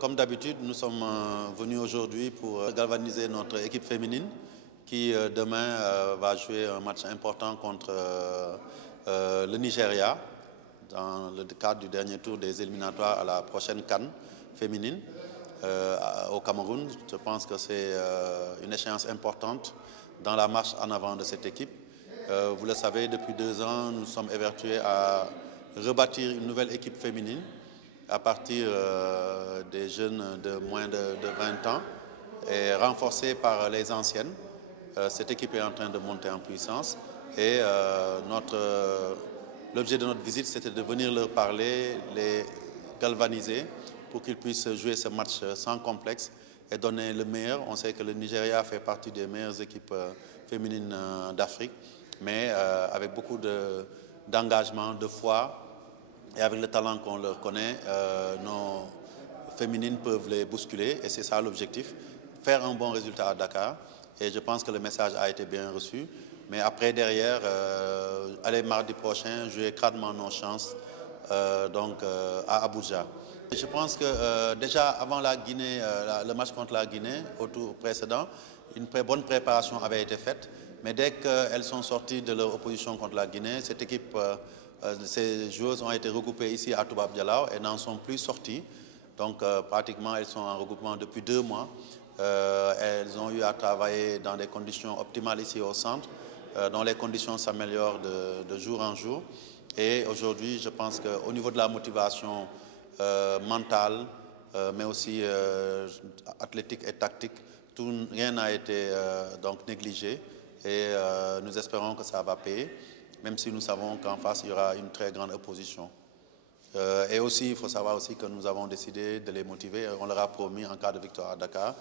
Comme d'habitude, nous sommes venus aujourd'hui pour galvaniser notre équipe féminine qui demain va jouer un match important contre le Nigeria dans le cadre du dernier tour des éliminatoires à la prochaine CAN féminine au Cameroun. Je pense que c'est une échéance importante dans la marche en avant de cette équipe. Vous le savez, depuis 2 ans, nous sommes évertués à rebâtir une nouvelle équipe féminine à partir des jeunes de moins de 20 ans et renforcée par les anciennes. Cette équipe est en train de monter en puissance et l'objet de notre visite, c'était de venir leur parler, les galvaniser pour qu'ils puissent jouer ce match sans complexe et donner le meilleur. On sait que le Nigeria fait partie des meilleures équipes féminines d'Afrique, mais avec beaucoup d'engagement, de foi, et avec le talent qu'on leur connaît, nos féminines peuvent les bousculer et c'est ça l'objectif, faire un bon résultat à Dakar. Et je pense que le message a été bien reçu. Mais après, derrière, aller mardi prochain, jouer crânement nos chances à Abuja. Et je pense que déjà avant la Guinée, le match contre la Guinée, au tour précédent, une bonne préparation avait été faite. Mais dès qu'elles sont sorties de leur opposition contre la Guinée, cette équipe... ces joueuses ont été regroupées ici à Toubab Dialaw et n'en sont plus sorties. Donc pratiquement elles sont en regroupement depuis 2 mois. Elles ont eu à travailler dans des conditions optimales ici au centre, dont les conditions s'améliorent de jour en jour. Et aujourd'hui, je pense qu'au niveau de la motivation mentale, mais aussi athlétique et tactique, rien n'a été donc négligé. Et nous espérons que ça va payer, même si nous savons qu'en face, il y aura une très grande opposition. Et aussi, il faut savoir aussi que nous avons décidé de les motiver. On leur a promis, en cas de victoire à Dakar,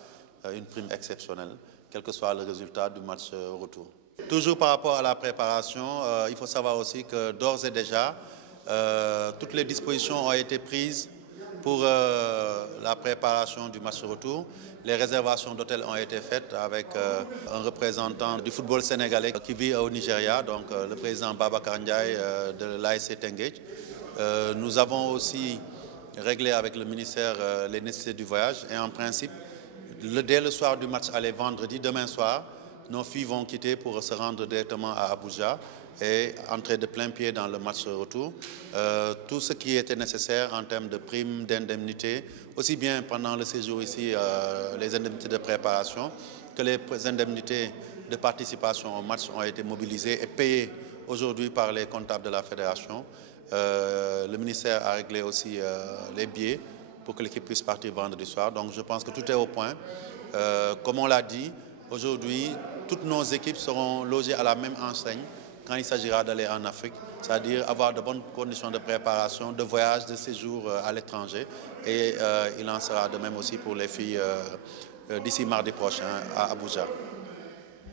une prime exceptionnelle, quel que soit le résultat du match retour. Toujours par rapport à la préparation, il faut savoir aussi que d'ores et déjà, toutes les dispositions ont été prises pour la préparation du match retour. Les réservations d'hôtels ont été faites avec un représentant du football sénégalais qui vit au Nigeria, donc le président Babacar Ndiaye de l'ASC Teungueth. Nous avons aussi réglé avec le ministère les nécessités du voyage et en principe, dès le soir du match, allez vendredi, demain soir, nos filles vont quitter pour se rendre directement à Abuja et entrer de plein pied dans le match retour. Tout ce qui était nécessaire en termes de primes, d'indemnités, aussi bien pendant le séjour ici, les indemnités de préparation, que les indemnités de participation au match ont été mobilisées et payées aujourd'hui par les comptables de la fédération. Le ministère a réglé aussi les billets pour que l'équipe puisse partir vendredi soir. Donc je pense que tout est au point. Comme on l'a dit, aujourd'hui, toutes nos équipes seront logées à la même enseigne quand il s'agira d'aller en Afrique, c'est-à-dire avoir de bonnes conditions de préparation, de voyage, de séjour à l'étranger. Et il en sera de même aussi pour les filles d'ici mardi prochain à Abuja.